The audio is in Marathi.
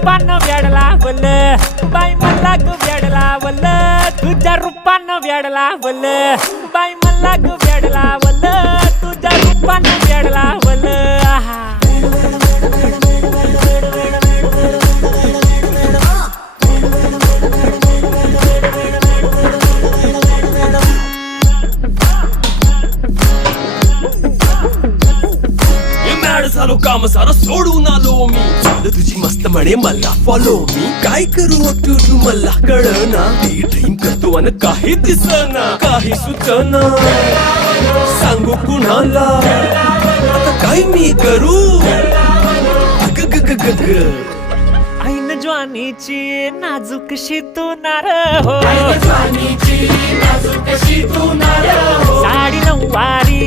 रूपानं वेड लावलं बाई मला ग वेड लावलं तुझ्या रूपानं वेड लावलं बाई मला ग वेड लावलं तुझ्या रूपानं वेड लावलं आहा झालो काम सारा सोडून आलो मी झालं तुझी मस्त म्हणे मला फॉलो मी काय करू अक्टू मला कळना ती ड्रीम करतो आणि काही दिसना काही सुचना सांगू कुणाला आता काय मी करू अग ग ग ग ग ऐन ज्वानीची नाजूकशी तू नार हो ज्वानीची नाजूकशी तू नार हो साडी नऊवारी